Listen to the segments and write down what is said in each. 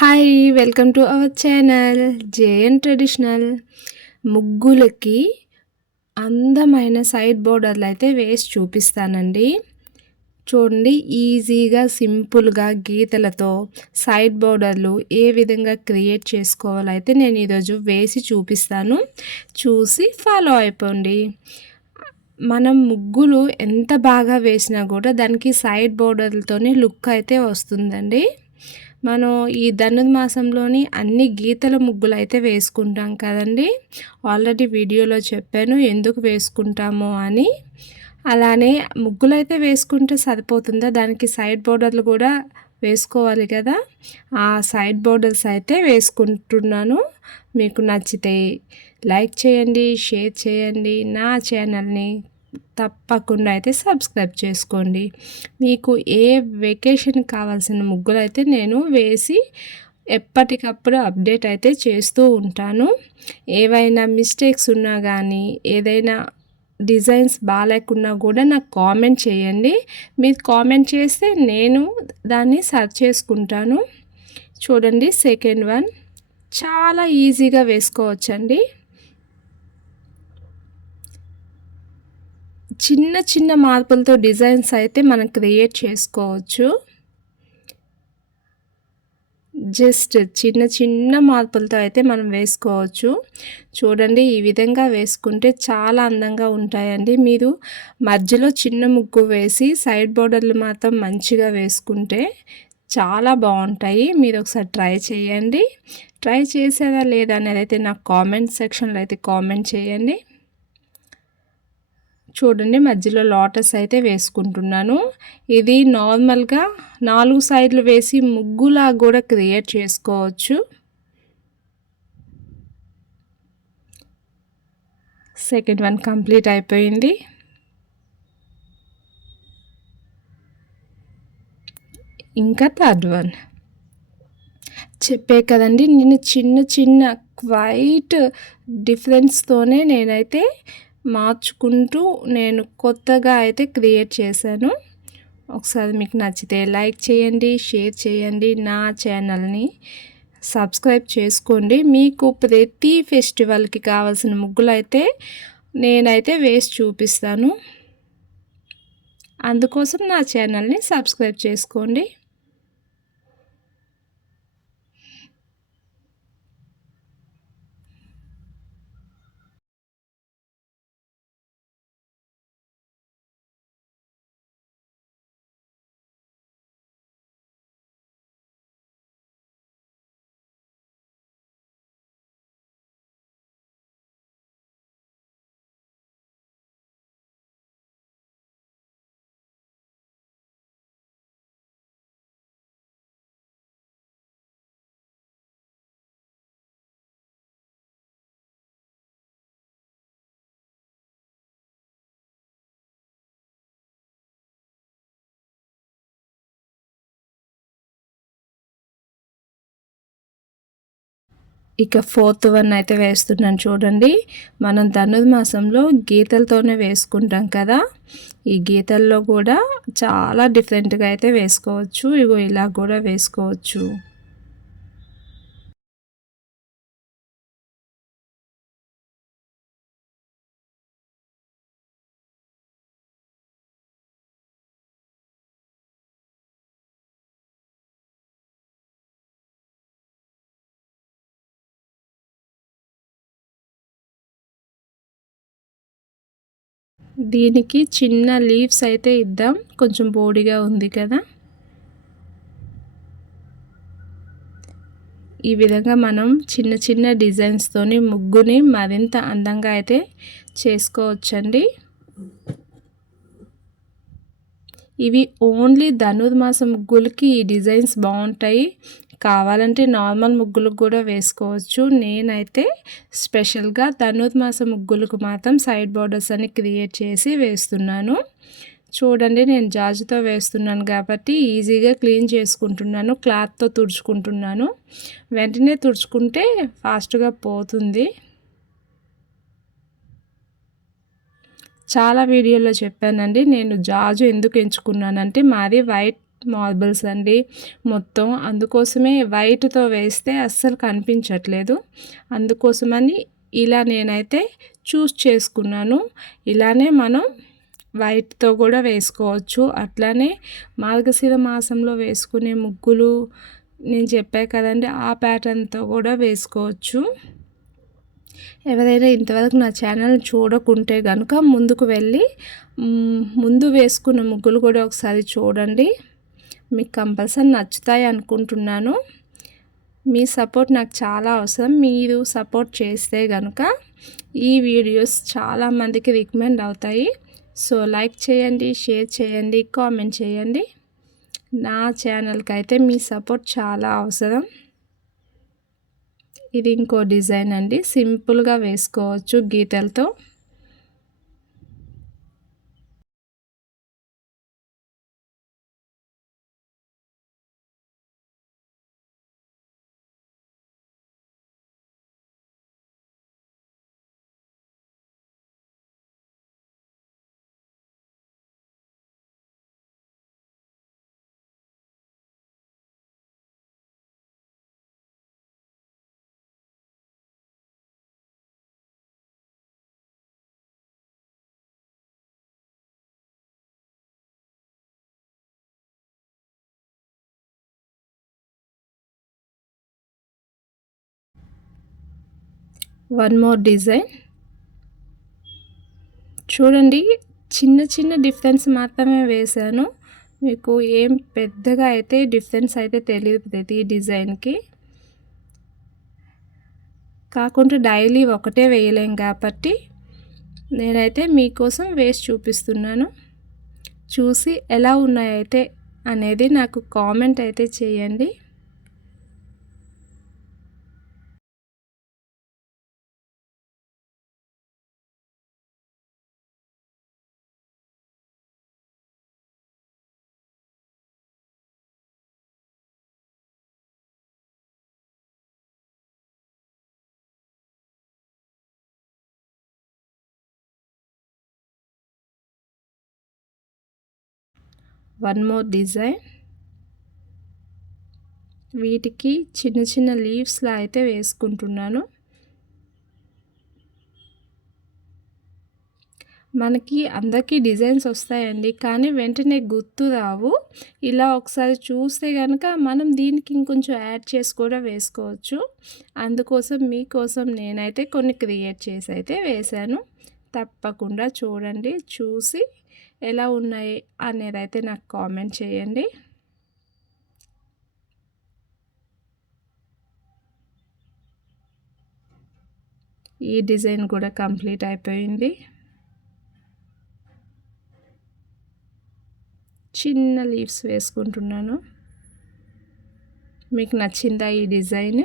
Hi welcome to our channel JN traditional. ముగ్గులకి అందమైన side బోర్డర్లు అయితే వేసి చూపిస్తానండి. చూడండి, ఈజీగా సింపుల్గా గీతలతో సైడ్ బోర్డర్లు ఏ విధంగా క్రియేట్ చేసుకోవాలో అయితే నేను ఈరోజు వేసి చూపిస్తాను. చూసి ఫాలో అయిపోండి. మనం ముగ్గులు ఎంత బాగా వేసినా కూడా దానికి సైడ్ బోర్డర్లతోనే లుక్ అయితే వస్తుందండి. మనం ఈ ధనుర్మాసంలోని అన్ని గీతల ముగ్గులు అయితే వేసుకుంటాం కదండి. ఆల్రెడీ వీడియోలో చెప్పాను ఎందుకు వేసుకుంటామో అని. అలానే ముగ్గులు అయితే వేసుకుంటే సరిపోతుందా, దానికి సైడ్ బోర్డర్లు కూడా వేసుకోవాలి కదా. ఆ సైడ్ బోర్డర్స్ అయితే వేసుకుంటున్నాను. మీకు నచ్చితే లైక్ చేయండి, షేర్ చేయండి. నా ఛానల్ని తప్పకుండా అయితే సబ్స్క్రైబ్ చేసుకోండి. మీకు ఏ వెకేషన్ కావాల్సిన ముగ్గులు అయితే నేను వేసి ఎప్పటికప్పుడు అప్డేట్ అయితే చేస్తూ ఉంటాను. ఏవైనా మిస్టేక్స్ ఉన్నా కానీ, ఏదైనా డిజైన్స్ బాగాలేకున్నా కూడా నాకు కామెంట్ చేయండి. మీరు కామెంట్ చేస్తే నేను దాన్ని సర్చ్ చేసుకుంటాను. చూడండి, సెకండ్ వన్ చాలా ఈజీగా వేసుకోవచ్చండి. చిన్న చిన్న మార్పులతో డిజైన్స్ అయితే మనం క్రియేట్ చేసుకోవచ్చు. జస్ట్ చిన్న చిన్న మార్పులతో అయితే మనం వేసుకోవచ్చు. చూడండి, ఈ విధంగా వేసుకుంటే చాలా అందంగా ఉంటాయండి. మీరు మధ్యలో చిన్న ముగ్గు వేసి సైడ్ బోర్డర్లు మాత్రం మంచిగా వేసుకుంటే చాలా బాగుంటాయి. మీరు ఒకసారి ట్రై చేయండి. ట్రై చేసేదా లేదా అనేది అయితే నాకు కామెంట్ సెక్షన్లో అయితే కామెంట్ చేయండి. చూడండి, మధ్యలో లోటస్ అయితే వేసుకుంటున్నాను. ఇది నార్మల్గా 4 సైడ్లు వేసి ముగ్గులా కూడా క్రియేట్ చేసుకోవచ్చు. సెకండ్ వన్ కంప్లీట్ అయిపోయింది. ఇంకా థర్డ్ వన్ చెప్పే కదండి, నేను చిన్న చిన్న క్వైట్ డిఫరెన్స్తోనే నేనైతే మార్చుకుంటూ నేను కొత్తగా అయితే క్రియేట్ చేశాను. ఒకసారి మీకు నచ్చితే లైక్ చేయండి, షేర్ చేయండి. నా ఛానల్ని సబ్స్క్రైబ్ చేసుకోండి. మీకు ప్రతి ఫెస్టివల్కి కావాల్సిన ముగ్గులు అయితే నేనైతే వేసి చూపిస్తాను. అందుకోసం నా ఛానల్ని సబ్స్క్రైబ్ చేసుకోండి. ఇక ఫోర్త్ వన్ అయితే వేస్తున్నాను. చూడండి, మనం ధనుర్మాసంలో గీతలతోనే వేసుకుంటాం కదా. ఈ గీతల్లో కూడా చాలా డిఫరెంట్గా అయితే వేసుకోవచ్చు. ఇగో ఇలా కూడా వేసుకోవచ్చు. దీనికి చిన్న లీవ్స్ అయితే ఇద్దాం, కొంచెం బోడిగా ఉంది కదా. ఈ విధంగా మనం చిన్న చిన్న డిజైన్స్తోని ముగ్గుని మరింత అందంగా అయితే చేసుకోవచ్చండి. ఇవి ఓన్లీ ధనుర్మాస ముగ్గులకి ఈ డిజైన్స్ బాగుంటాయి. కావాలంటే నార్మల్ ముగ్గులకు కూడా వేసుకోవచ్చు. నేనైతే స్పెషల్గా ధనుర్మాస ముగ్గులకు మాత్రం సైడ్ బోర్డర్స్ అని క్రియేట్ చేసి వేస్తున్నాను. చూడండి, నేను జాజుతో వేస్తున్నాను కాబట్టి ఈజీగా క్లీన్ చేసుకుంటున్నాను. క్లాత్తో తుడుచుకుంటున్నాను. వెంటనే తుడుచుకుంటే ఫాస్ట్గా పోతుంది. చాలా వీడియోలో చెప్పానండి. నేను జాజు ఎందుకు ఎంచుకున్నానంటే మాది వైట్ మార్బుల్స్ అండి మొత్తం. అందుకోసమే వైట్తో వేస్తే అస్సలు కనిపించట్లేదు. అందుకోసమని ఇలా నేనైతే చూస్ చేసుకున్నాను. ఇలానే మనం వైట్తో కూడా వేసుకోవచ్చు. అట్లానే మార్గశిర మాసంలో వేసుకునే ముగ్గులు నేను చెప్పా కదండి, ఆ ప్యాటర్న్తో కూడా వేసుకోవచ్చు. ఎవరైనా ఇంతవరకు నా ఛానల్ చూడకుంటే కనుక ముందుకు వెళ్ళి ముందు వేసుకున్న ముగ్గులు కూడా ఒకసారి చూడండి. మీకు కంపల్సరీ నచ్చుతాయి అనుకుంటున్నాను. మీ సపోర్ట్ నాకు చాలా అవసరం. మీరు సపోర్ట్ చేస్తే కనుక ఈ వీడియోస్ చాలామందికి రికమెండ్ అవుతాయి. సో లైక్ చేయండి, షేర్ చేయండి, కామెంట్ చేయండి. నా ఛానల్కి అయితే మీ సపోర్ట్ చాలా అవసరం. ఇది ఇంకో డిజైన్ అండి, సింపుల్గా వేసుకోవచ్చు గీతలతో. వన్ మోర్ డిజైన్ చూడండి. చిన్న చిన్న డిఫరెన్స్ మాత్రమే వేశాను. మీకు ఏం పెద్దగా అయితే డిఫరెన్స్ అయితే తెలియదు ప్రతి డిజైన్కి. కాకుండా డైలీ ఒకటే వేయలేం కాబట్టి నేనైతే మీకోసం వేసి చూపిస్తున్నాను. చూసి ఎలా ఉన్నాయైతే అనేది నాకు కామెంట్ అయితే చేయండి. One more design. వీటికి చిన్న చిన్న లీవ్స్లా అయితే వేసుకుంటున్నాను. మనకి అందరికీ డిజైన్స్ వస్తాయండి, కానీ వెంటనే గుర్తు రావు. ఇలా ఒకసారి చూస్తే కనుక మనం దీనికి ఇంకొంచెం యాడ్ చేసి కూడా వేసుకోవచ్చు. అందుకోసం మీకోసం నేనైతే కొన్ని క్రియేట్ చేసి అయితే వేశాను. తప్పకుండా చూడండి, చూసి ఎలా ఉన్నాయి అనేది అయితే నాకు కామెంట్ చేయండి. ఈ డిజైన్ కూడా కంప్లీట్ అయిపోయింది. చిన్న లీవ్స్ వేసుకుంటున్నాను. మీకు నచ్చిందా ఈ డిజైన్?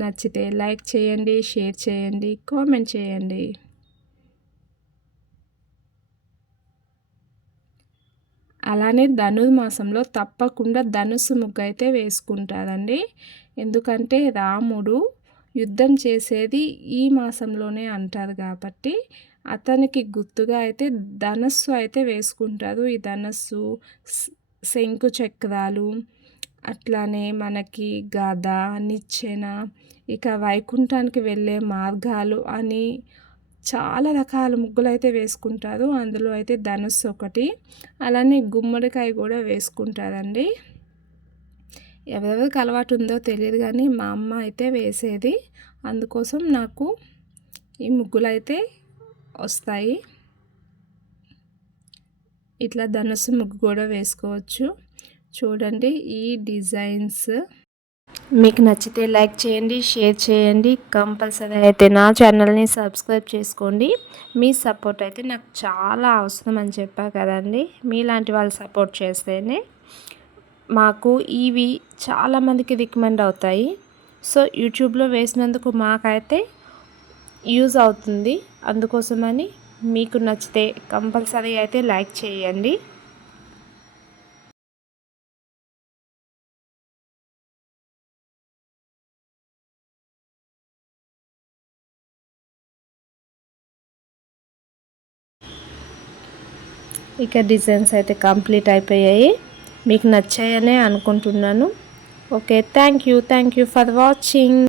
నచ్చితే లైక్ చేయండి, షేర్ చేయండి, కామెంట్ చేయండి. అలానే ధనుర్మాసంలో తప్పకుండా ధనుస్సు ముగ్గు అయితే వేసుకుంటారండి. ఎందుకంటే రాముడు యుద్ధం చేసేది ఈ మాసంలోనే అంటారు కాబట్టి అతనికి గుర్తుగా అయితే ధనస్సు అయితే వేసుకుంటారు. ఈ ధనస్సు, శంకు చక్రాలు, అట్లానే మనకి గద, నిచ్చెన, ఇక వైకుంఠానికి వెళ్ళే మార్గాలు అని చాలా రకాల ముగ్గులు అయితే వేసుకుంటారు. అందులో అయితే ధనుస్సు ఒకటి. అలానే గుమ్మడికాయ కూడా వేసుకుంటారండి. ఎవరెవరికి అలవాటు ఉందో తెలియదు, కానీ మా అమ్మ అయితే వేసేది. అందుకోసం నాకు ఈ ముగ్గులు అయితే వస్తాయి. ఇట్లా ధనుస్సు ముగ్గు కూడా వేసుకోవచ్చు. చూడండి ఈ డిజైన్స్. మీకు నచ్చితే లైక్ చేయండి, షేర్ చేయండి. కంపల్సరీ అయితే నా ఛానల్ని సబ్స్క్రైబ్ చేసుకోండి. మీ సపోర్ట్ అయితే నాకు చాలా అవసరం అని చెప్పా కదండి. మీలాంటి వాళ్ళు సపోర్ట్ చేస్తేనే మాకు ఇవి చాలామందికి రికమెండ్ అవుతాయి. సో యూట్యూబ్లో వేసినందుకు మాకైతే యూజ్ అవుతుంది. అందుకోసమని మీకు నచ్చితే కంపల్సరీ అయితే లైక్ చేయండి. ఇక డిజైన్స్ అయితే కంప్లీట్ అయిపోయాయి. మీకు నచ్చాయనే అనుకుంటున్నాను. Okay, thank you for watching.